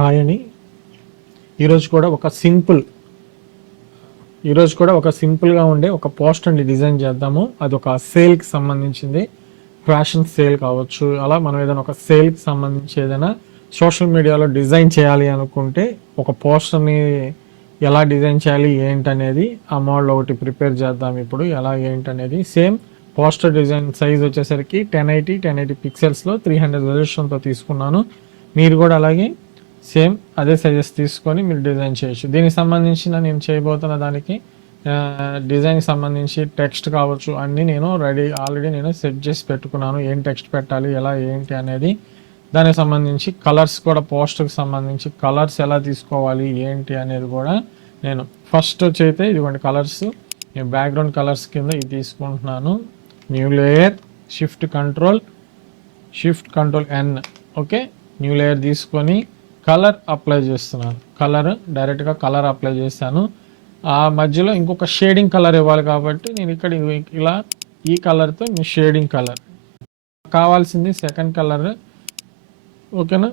Hi అని ఈరోజు కూడా ఒక సింపుల్గా ఉండే ఒక పోస్టర్ని డిజైన్ చేద్దాము. అది ఒక సేల్కి సంబంధించింది, ఫ్యాషన్ సేల్ కావచ్చు. అలా మనం ఏదైనా ఒక సేల్కి సంబంధించి ఏదైనా సోషల్ మీడియాలో డిజైన్ చేయాలి అనుకుంటే ఒక పోస్టర్ని ఎలా డిజైన్ చేయాలి ఏంటనేది ఆ మోడల్ ఒకటి ప్రిపేర్ చేద్దాం. ఇప్పుడు ఎలా ఏంటనేది సేమ్ పోస్టర్ డిజైన్ సైజ్ వచ్చేసరికి 1080 పిక్సెల్స్లో 300 రెజల్యూషన్తో తీసుకున్నాను. మీరు కూడా అలాగే సేమ్ అదే సైజెస్ తీసుకొని మీరు డిజైన్ చేయొచ్చు. దీనికి సంబంధించిన నేను చేయబోతున్న దానికి డిజైన్కి సంబంధించి టెక్స్ట్ కావచ్చు అన్నీ నేను ఆల్రెడీ నేను సెట్ చేసి పెట్టుకున్నాను. ఏం టెక్స్ట్ పెట్టాలి, ఎలా ఏంటి అనేది. దానికి సంబంధించి కలర్స్ కూడా, పోస్టర్కి సంబంధించి కలర్స్ ఎలా తీసుకోవాలి ఏంటి అనేది కూడా నేను ఫస్ట్ వచ్చైతే ఇదిగోండి కలర్స్. నేను బ్యాక్గ్రౌండ్ కలర్స్ కింద ఇది తీసుకుంటున్నాను. New layer, shift control N. Okay, new layer తీసుకొని కలర్ అప్లై చేస్తున్నాను. డైరెక్ట్గా కలర్ అప్లై చేశాను. ఆ మధ్యలో ఇంకొక షేడింగ్ కలర్ ఇవ్వాలి కాబట్టి నేను ఇక్కడ ఇలా ఈ కలర్తో షేడింగ్ కలర్ కావాల్సింది సెకండ్ కలర్. ఓకేనా,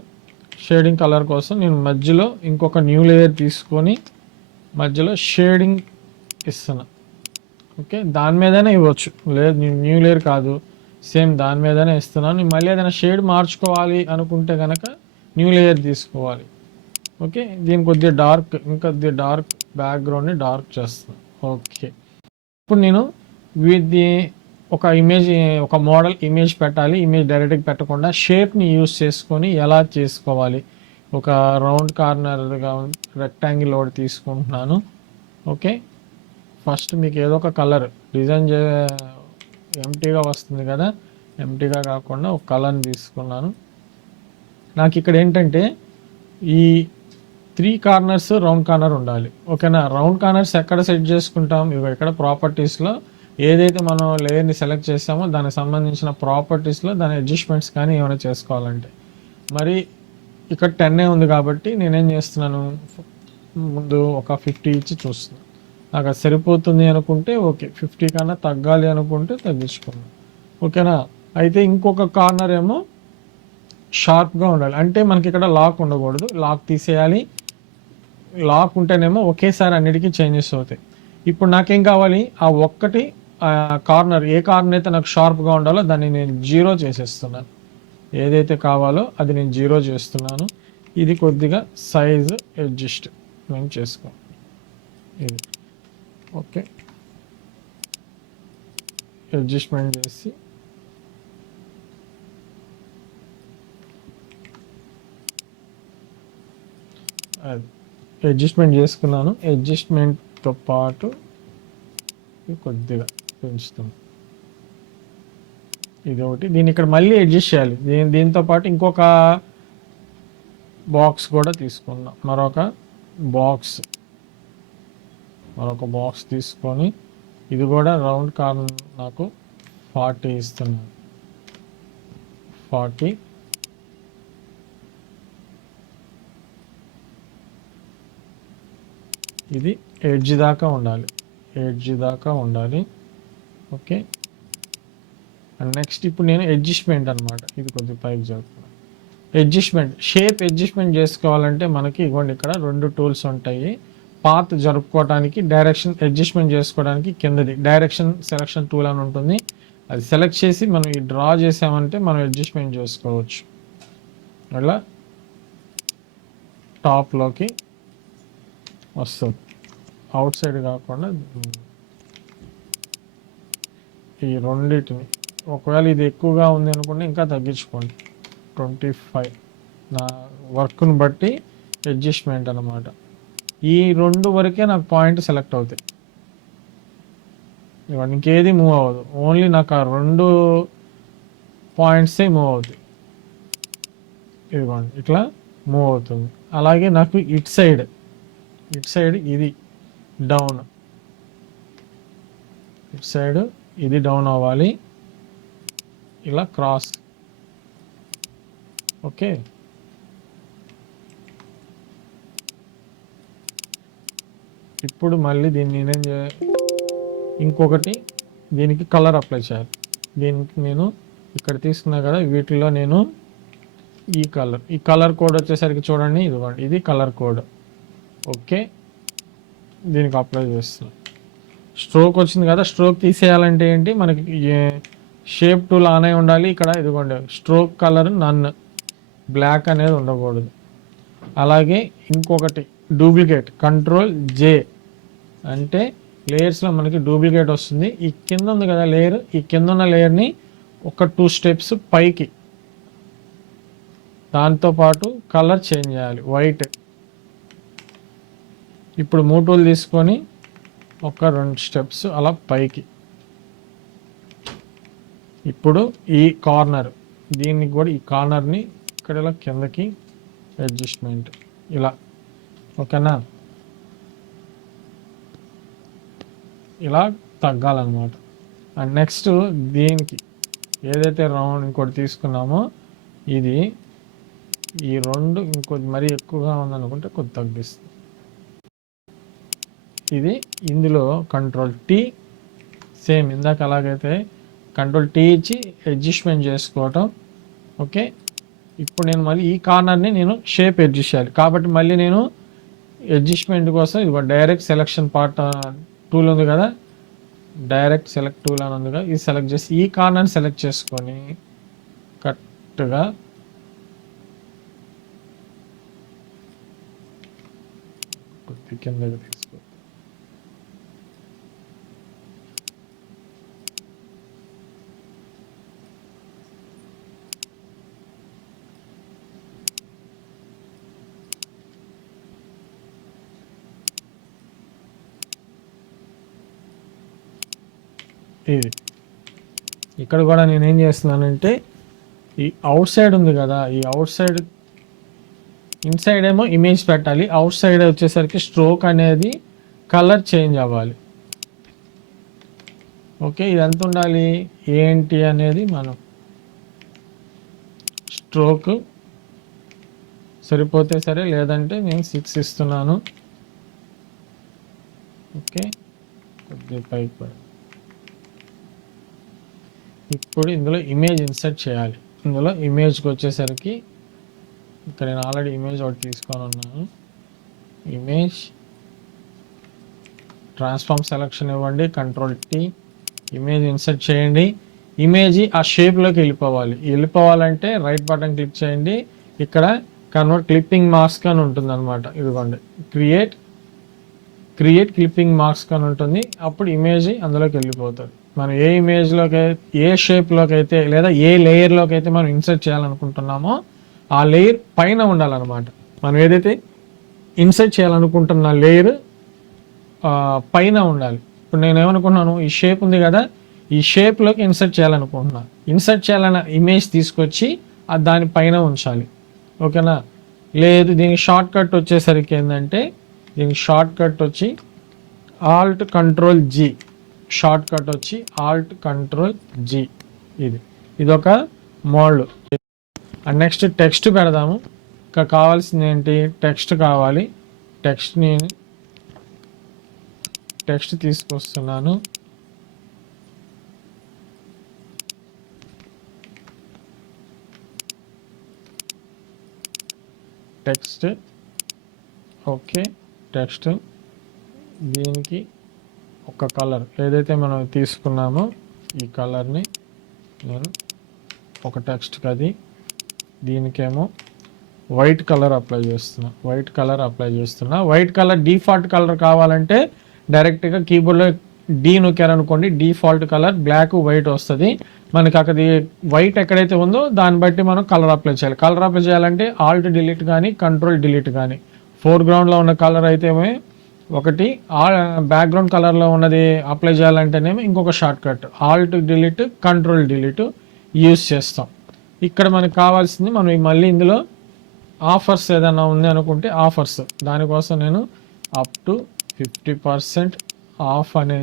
షేడింగ్ కలర్ కోసం నేను మధ్యలో ఇంకొక న్యూ లేయర్ తీసుకొని మధ్యలో షేడింగ్ ఇస్తున్నా. ఓకే, దాని మీదనే ఇవ్వచ్చు, లేదు న్యూ లేయర్ కాదు, సేమ్ దాని మీదనే ఇస్తున్నాను. మళ్ళీ ఏదైనా షేడ్ మార్చుకోవాలి అనుకుంటే కనుక న్యూ లేయర్ తీసుకోవాలి. ఓకే, దీని కొద్దిగా డార్క్ బ్యాక్గ్రౌండ్ని డార్క్ చేస్తాను. ఓకే, ఇప్పుడు నేను ఒక మోడల్ ఇమేజ్ పెట్టాలి. ఇమేజ్ డైరెక్ట్గా పెట్టకుండా షేప్ని యూజ్ చేసుకొని ఎలా చేసుకోవాలి. ఒక రౌండ్ కార్నర్గా రెక్టాంగిల్ ఒకటి తీసుకుంటున్నాను. ఓకే, ఫస్ట్ మీకు ఏదో ఒక కలర్ డిజైన్ ఎంటీగా వస్తుంది కదా, ఎంటీగా కాకుండా ఒక కలర్ని తీసుకున్నాను. నాకు ఇక్కడ ఏంటంటే ఈ 3 కార్నర్స్ రౌండ్ కార్నర్ ఉండాలి. ఓకేనా, రౌండ్ కార్నర్స్ ఎక్కడ సెట్ చేసుకుంటాం? ఇక్కడ ప్రాపర్టీస్లో ఏదైతే మనం లేయర్ని సెలెక్ట్ చేస్తామో దానికి సంబంధించిన ప్రాపర్టీస్లో దాని అడ్జస్ట్మెంట్స్ కానీ ఏమైనా చేసుకోవాలంటే, మరి ఇక్కడ 10 ఉంది కాబట్టి నేనేం చేస్తున్నాను, ముందు ఒక 50 ఇచ్చి చూస్తున్నాను. నాకు అది సరిపోతుంది అనుకుంటే ఓకే, 50 కన్నా తగ్గాలి అనుకుంటే తగ్గించుకున్నాను. ఓకేనా, అయితే ఇంకొక కార్నర్ ఏమో షార్ప్గా ఉండాలి. అంటే మనకి ఇక్కడ లాక్ ఉండకూడదు, లాక్ తీసేయాలి. లాక్ ఉంటేనేమో ఒకేసారి అన్నిటికీ చేంజెస్ అవుతాయి. ఇప్పుడు నాకేం కావాలి, ఆ ఒక్కటి కార్నర్, ఏ కార్నర్ అయితే నాకు షార్ప్గా ఉండాలో దాన్ని నేను 0 చేసేస్తున్నాను. ఏదైతే కావాలో అది నేను 0 చేస్తున్నాను. ఇది కొద్దిగా సైజ్ అడ్జస్ట్ నేను చేసుకోను. ఇది ఓకే, అడ్జస్ట్మెంట్ చేసి అడ్జస్ట్మెంట్ చేసుకున్నాను. అడ్జస్ట్మెంట్తో పాటు కొద్దిగా పెంచుతాను. ఇది ఒకటి, దీన్ని ఇక్కడ మళ్ళీ అడ్జస్ట్ చేయాలి. దీంతో పాటు ఇంకొక బాక్స్ కూడా తీసుకున్నాం. మరొక బాక్స్ తీసుకొని ఇది కూడా రౌండ్ కార్నర్ నాకు 40 ఇస్తున్నాను. 40 ఇది ఎడ్జ్ దాకా ఉండాలి. ఓకే, అండ్ నెక్స్ట్ ఇప్పుడు నేను అడ్జస్ట్మెంట్ అనమాట, ఇది కొద్దిగా పైకి జరుపుతున్నాను. షేప్ అడ్జస్ట్మెంట్ చేసుకోవాలంటే మనకి ఇవ్వండి ఇక్కడ 2 టూల్స్ ఉంటాయి. పాత్ జరుపుకోవడానికి, డైరెక్షన్ అడ్జస్ట్మెంట్ చేసుకోవడానికి కిందది డైరెక్షన్ సెలెక్షన్ టూల్ అని ఉంటుంది. అది సెలెక్ట్ చేసి మనం ఈ డ్రా చేసామంటే మనం అడ్జస్ట్మెంట్ చేసుకోవచ్చు. అలా టాప్లోకి వస్తుంది, అవుట్ సైడ్ కాకుండా. ఈ రెండింటిని ఒకవేళ ఇది ఎక్కువగా ఉంది అనుకుంటే ఇంకా తగ్గించుకోండి. 25 నా వర్క్ను బట్టి అడ్జస్ట్మెంట్ అన్నమాట. ఈ 2 వరకే నాకు పాయింట్ సెలెక్ట్ అవుతాయి. ఇవన్నీ ఇంకేది మూవ్ అవ్వదు, ఓన్లీ నాకు ఆ 2 పాయింట్సే మూవ్ అవుతాయి. ఇదిగోండి ఇట్లా మూవ్ అవుతుంది. అలాగే నాకు ఇట్ సైడ్ ఇది డౌన్, ఇది డౌన్ అవ్వాలి, ఇలా క్రాస్. ఓకే, ఇప్పుడు మళ్ళీ దీన్ని ఇంకొకటి దీనికి కలర్ అప్లై చేయాలి. దీనికి నేను ఇక్కడ తీసుకున్నా కదా, వీటిలో నేను ఈ కలర్ కోడ్ వచ్చేసరికి చూడండి, ఇదిగోండి, ఇది కలర్ కోడ్. ఓకే, దీనికి అప్లై చేస్తున్నాం. స్ట్రోక్ వచ్చింది కదా, స్ట్రోక్ తీసేయాలంటే ఏంటి, మనకి షేప్ టూల్ ఆనే ఉండాలి. ఇక్కడ ఇదిగోండి స్ట్రోక్ కలర్ నన్, బ్లాక్ అనేది ఉండకూడదు. అలాగే ఇంకొకటి డూప్లికేట్, కంట్రోల్ జే అంటే లేయర్స్లో మనకి డూప్లికేట్ వస్తుంది. ఈ కింద ఉంది కదా లేయర్, ఈ కింద ఉన్న లేయర్ని ఒక 2 స్టెప్స్ పైకి, దాంతోపాటు కలర్ చేంజ్ చేయాలి, వైట్. ఇప్పుడు మూటూలు తీసుకొని ఒక 2 స్టెప్స్ అలా పైకి. ఇప్పుడు ఈ కార్నర్, దీనికి కూడా ఈ కార్నర్ని ఇక్కడ ఇలా కిందకి అడ్జస్ట్మెంట్ ఇలా. ఓకేనా, ఇలా తగ్గాలన్నమాట. అండ్ నెక్స్ట్ దీనికి ఏదైతే రౌండ్ ఇంకోటి తీసుకున్నామో ఇది, ఈ 2 ఇంకొద్ది మరీ ఎక్కువగా ఉందనుకుంటే కొద్ది తగ్గిస్తుంది. ఇది ఇందులో కంట్రోల్ టీ, సేమ్ ఇందాక అలాగైతే కంట్రోల్ టీ ఇచ్చి అడ్జస్ట్మెంట్ చేసుకోవటం. ఓకే, ఇప్పుడు నేను మళ్ళీ ఈ కార్నర్ని నేను షేప్ అడ్జస్ట్ చేయాలి కాబట్టి మళ్ళీ నేను అడ్జస్ట్మెంట్ కోసం ఇది డైరెక్ట్ సెలెక్షన్ పార్ట్ టూల్ ఉంది కదా, డైరెక్ట్ సెలెక్ట్ టూల్ అని ఉంది కదా, ఇది సెలెక్ట్ చేసి ఈ కార్నర్ని సెలెక్ట్ చేసుకొని కరెక్ట్గా కిందకి తీసుకో. ఇది ఇక్కడ కూడా నేనేం చేస్తున్నానంటే ఈ అవుట్ సైడ్ ఉంది కదా, ఈ అవుట్ సైడ్, ఇన్సైడ్ ఏమో ఇమేజ్ పెట్టాలి, అవుట్ సైడ్ వచ్చేసరికి స్ట్రోక్ అనేది కలర్ చేంజ్ అవ్వాలి. ఓకే, ఇది ఎంత ఉండాలి ఏంటి అనేది మనం స్ట్రోక్ సరిపోతే సరే, లేదంటే నేను 6 ఇస్తున్నాను. ఓకే, కొద్దిగా పైకి పడి. ఇప్పుడు ఇందులో ఇమేజ్ ఇన్సర్ట్ చేయాలి. ఇందులో ఇమేజ్కి వచ్చేసరికి ఇక్కడ నేను ఆల్రెడీ ఇమేజ్ ఒకటి తీసుకొని ఉన్నాను. ఇమేజ్ ట్రాన్స్ఫార్మ్ సెలెక్షన్ ఇవ్వండి, కంట్రోల్ టీ, ఇమేజ్ ఇన్సర్ట్ చేయండి. ఇమేజ్ ఆ షేప్లోకి వెళ్ళిపోవాలంటే రైట్ బటన్ క్లిక్ చేయండి. ఇక్కడ కన్వర్ట్ క్లిప్పింగ్ మాస్క్ అని ఉంటుంది అనమాట. ఇదిగోండి క్రియేట్ క్లిప్పింగ్ మాస్క్ అని ఉంటుంది. అప్పుడు ఇమేజ్ అందులోకి వెళ్ళిపోతుంది. మనం ఏ ఇమేజ్లోకి, ఏ షేప్లోకి అయితే లేదా ఏ లేయర్లోకి అయితే మనం ఇన్సర్ట్ చేయాలనుకుంటున్నామో ఆ లేయర్ పైన ఉండాలన్నమాట. మనం ఏదైతే ఇన్సర్ట్ చేయాలనుకుంటున్న లేయర్ పైన ఉండాలి. ఇప్పుడు నేను ఏమనుకున్నాను, ఈ షేప్ ఉంది కదా, ఈ షేప్లోకి ఇన్సర్ట్ చేయాలనుకుంటున్నాను. ఇన్సర్ట్ చేయాలన్న ఇమేజ్ తీసుకొచ్చి దాని పైన ఉంచాలి. ఓకేనా, లేదు దీనికి షార్ట్ కట్ వచ్చేసరికి ఏంటంటే, దీనికి షార్ట్ కట్ వచ్చి alt control G, short cut వచ్చి ఆల్ట్ కంట్రోల్ జీ. ఇదొక మోడ్. అండ్ నెక్స్ట్ టెక్స్ట్ పెడదాము. ఇక్కడ కావాల్సింది ఏంటి, టెక్స్ట్ కావాలి. టెక్స్ట్ తీసుకొస్తున్నాను. టెక్స్ట్, ఓకే, టెక్స్ట్ దీనికి ఒక కలర్ ఏదైతే మనం తీసుకున్నామో ఈ కలర్ని నేను ఒక టెక్స్ట్కి అది, దీనికేమో వైట్ కలర్ అప్లై చేస్తున్నా. వైట్ కలర్ డిఫాల్ట్ కలర్ కావాలంటే డైరెక్ట్గా కీబోర్డ్లో డి నొక్కారనుకోండి, డిఫాల్ట్ కలర్ బ్లాక్ వైట్ వస్తుంది మనకి. అక్కడ వైట్ ఎక్కడైతే ఉందో దాన్ని బట్టి మనం కలర్ అప్లై చేయాలి. కలర్ అప్లై చేయాలంటే ఆల్ట్ డిలీట్ కానీ కంట్రోల్ డిలీట్ కానీ. ఫోర్గ్రౌండ్లో ఉన్న కలర్ అయితే ఒకటి, బ్యాక్గ్రౌండ్ కలర్లో ఉన్నది అప్లై చేయాలంటేనేమో ఇంకొక short cut Alt delete control delete use చేస్తాం. ఇక్కడ మనకు కావాల్సింది, మనం మళ్ళీ ఇందులో ఆఫర్స్ ఏదైనా ఉంది అనుకుంటే ఆఫర్స్, దానికోసం నేను అప్ టు 50% ఆఫ్ అనే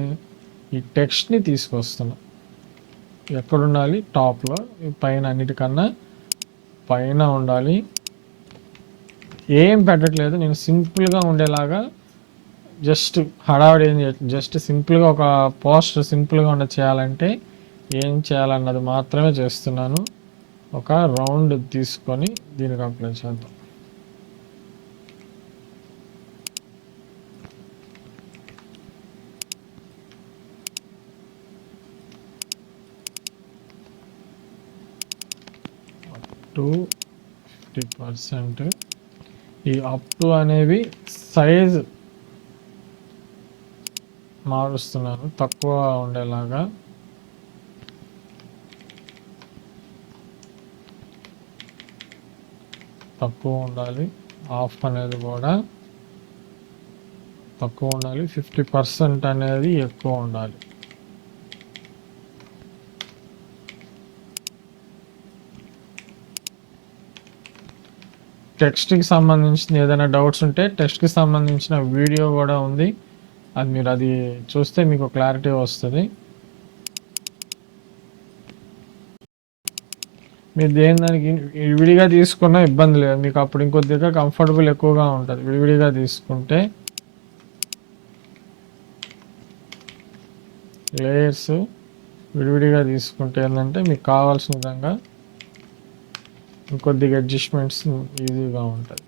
ఈ టెక్స్ట్ని తీసుకొస్తున్నాను. ఎక్కడ ఉండాలి, టాప్లో, పైన, అన్నిటికన్నా పైన ఉండాలి. ఏం పెట్టట్లేదు నేను, సింపుల్గా ఉండేలాగా, జస్ట్ హడావిడి ఏం చేయట్లేదు, జస్ట్ సింపుల్గా ఒక పోస్ట్ సింపుల్గా చేయాలంటే ఏం చేయాలన్నది మాత్రమే చేస్తున్నాను. ఒక రౌండ్ తీసుకొని దీనికి అప్లై చేద్దాం. టు 50%. ఈ అప్ టు అనేవి సైజ్ మారుస్తున్నాను తక్కువ ఉండేలాగా. తక్కువ ఉండాలి. ఆఫ్ అనేది కూడా తక్కువ ఉండాలి. 50% అనేది ఎక్కువ ఉండాలి. టెక్స్ట్కి సంబంధించిన ఏదైనా డౌట్స్ ఉంటే టెక్స్ట్కి సంబంధించిన వీడియో కూడా ఉంది, మీరు అది చూస్తే మీకు క్లారిటీ వస్తుంది. మీరు దేని దానికి విడిగా తీసుకున్నా ఇబ్బంది లేదు, మీకు అప్పుడు ఇంకొద్దిగా కంఫర్టబుల్ ఎక్కువగా ఉంటుంది విడివిడిగా తీసుకుంటే. లేయర్స్ విడివిడిగా తీసుకుంటే ఏంటంటే మీకు కావాల్సిన విధంగా ఇంకొద్దిగా అడ్జస్ట్మెంట్స్ ఈజీగా ఉంటుంది.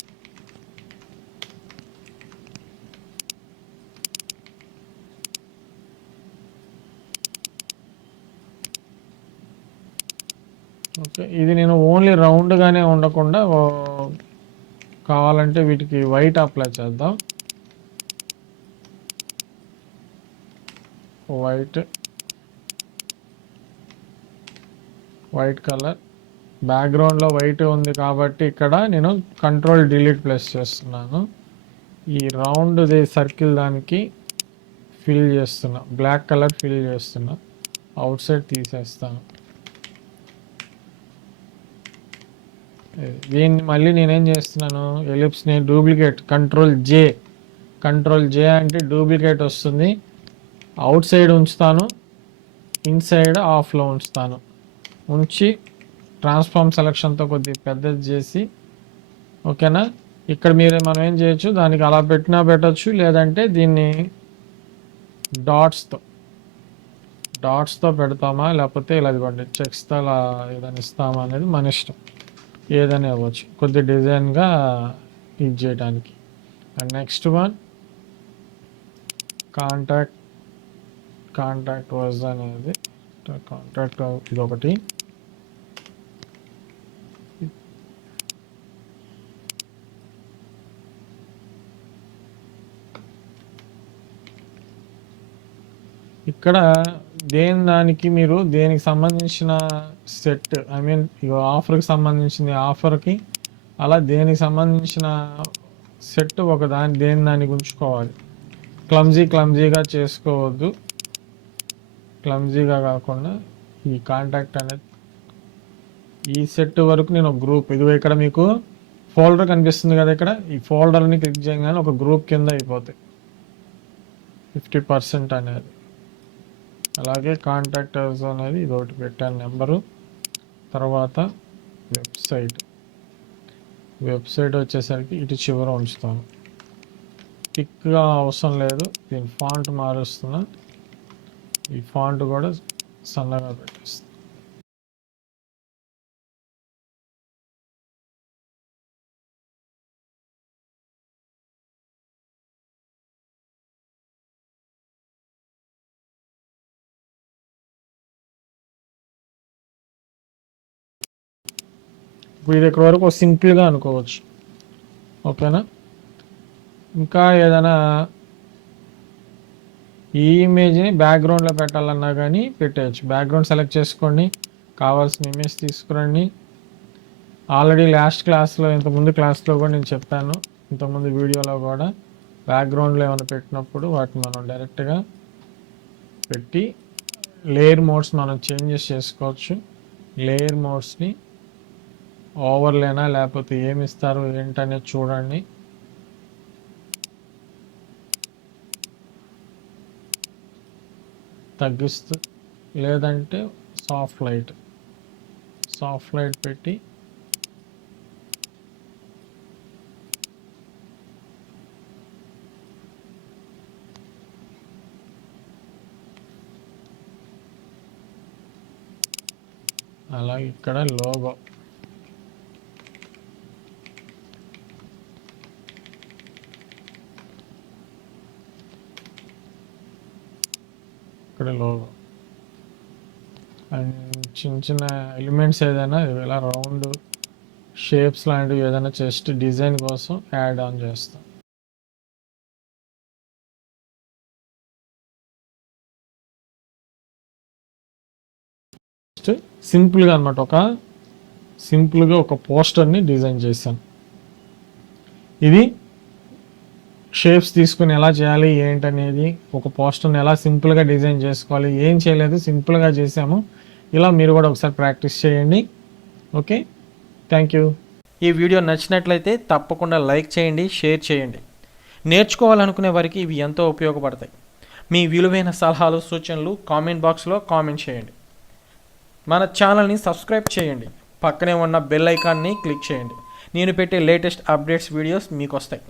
ఓకే, ఇది నేను ఓన్లీ రౌండ్గానే ఉండకుండా కావాలంటే వీటికి వైట్ అప్లై చేద్దాం. వైట్ కలర్ బ్యాక్గ్రౌండ్లో వైట్ ఉంది కాబట్టి ఇక్కడ నేను కంట్రోల్ డిలీట్ ప్లస్ చేస్తున్నాను. ఈ రౌండ్ సర్కిల్ దానికి ఫిల్ చేస్తున్నా, బ్లాక్ కలర్ ఫిల్ చేస్తున్నా, అవుట్ సైడ్ తీసేస్తాను. దీన్ని మళ్ళీ నేనేం చేస్తున్నాను, ఎలిప్స్ని డూప్లికేట్ కంట్రోల్ జే అంటే డూప్లికేట్ వస్తుంది. అవుట్ సైడ్ ఉంచుతాను, ఇన్సైడ్ ఆఫ్లో ఉంచుతాను. ఉంచి ట్రాన్స్ఫార్మ్ సెలక్షన్తో కొద్దిగా పెద్దది చేసి, ఓకేనా. ఇక్కడ మనం ఏం చేయొచ్చు, దానికి అలా పెట్టినా పెట్టచ్చు, లేదంటే దీన్ని డాట్స్తో పెడతామా, లేకపోతే ఇలా ఇవ్వండి చెక్స్తో అలా ఏదైనా ఇస్తామా అనేది మన ఇష్టం, ఏదైనా ఇవ్వచ్చు కొద్ది డిజైన్గా ఇది చేయడానికి. And next one contact verge అనేది కాంటాక్ట్ ఇది ఒకటి. ఇక్కడ దానికి మీరు దేనికి సంబంధించిన సెట్, ఆఫర్కి సంబంధించింది ఆఫర్కి, అలా దేనికి సంబంధించిన సెట్ ఒక దానికి ఉంచుకోవాలి. క్లమ్జీగా చేసుకోవద్దు. క్లమ్జీగా కాకుండా ఈ కాంటాక్ట్ అనేది ఈ సెట్ వరకు నేను ఒక గ్రూప్, ఇదిగో ఇక్కడ మీకు ఫోల్డర్ కనిపిస్తుంది కదా, ఇక్కడ ఈ ఫోల్డర్ని క్లిక్ చేయగానే ఒక గ్రూప్ కింద అయిపోతాయి 50% అనేది. అలాగే కాంటాక్టర్స్ అనేది ఇది ఒకటి పెట్టాను నెంబరు. తర్వాత వెబ్సైట్ వచ్చేసరికి ఇటు చివర ఉంచుతాను. థిక్గా అవసరం లేదు, దీని ఫాంట్ మారుస్తున్నా, ఈ ఫాంట్ కూడా సన్నగా పెట్టేస్తాను. ఇప్పుడు ఇది ఇక్కడ వరకు సింపుల్గా అనుకోవచ్చు, ఓకేనా. ఇంకా ఏదైనా ఈ ఇమేజ్ని బ్యాక్గ్రౌండ్లో పెట్టాలన్నా కానీ పెట్టేయచ్చు. బ్యాక్గ్రౌండ్ సెలెక్ట్ చేసుకోండి, కావాల్సిన ఇమేజ్ తీసుకురండి. ఆల్రెడీ లాస్ట్ క్లాస్లో, ఇంతకుముందు క్లాస్లో కూడా నేను చెప్పాను, ఇంతకుముందు వీడియోలో కూడా బ్యాక్గ్రౌండ్లో ఏమైనా పెట్టినప్పుడు వాటిని మనం డైరెక్ట్గా పెట్టి లేయర్ మోడ్స్ మనం చేంజెస్ చేసుకోవచ్చు. లేయర్ మోడ్స్ని ఓవర్లేనా లేకపోతే ఏమి ఇస్తారు ఏంటనేది చూడండి. తగ్గిస్తూ, లేదంటే సాఫ్ట్ లైట్ పెట్టి అలాగే ఇక్కడ లోగో ఇక్కడ లోగో అండ్ చిన్న చిన్న ఎలిమెంట్స్ ఏదైనా ఇలా రౌండ్ షేప్స్ లాంటివి ఏదైనా జస్ట్ డిజైన్ కోసం యాడ్ ఆన్ చేస్తాం. సింపుల్గా అనమాట సింపుల్గా ఒక పోస్టర్ని డిజైన్ చేశాను. ఇది షేప్స్ తీసుకుని ఎలా చేయాలి ఏంటనేది, ఒక పోస్టర్ని ఎలా సింపుల్గా డిజైన్ చేసుకోవాలి, ఏం చేయలేదు, సింపుల్గా చేసాము. ఇలా మీరు కూడా ఒకసారి ప్రాక్టీస్ చేయండి. Okay, thank you. ఈ వీడియో నచ్చినట్లయితే తప్పకుండా లైక్ చేయండి, షేర్ చేయండి. నేర్చుకోవాలనుకునే వారికి ఇవి ఎంతో ఉపయోగపడతాయి. మీ విలువైన సలహాలు సూచనలు కామెంట్ బాక్స్లో కామెంట్ చేయండి. మన ఛానల్ని సబ్స్క్రైబ్ చేయండి. పక్కనే ఉన్న బెల్ ఐకాన్ని క్లిక్ చేయండి. నేను పెట్టే లేటెస్ట్ అప్డేట్స్ వీడియోస్ మీకు వస్తాయి.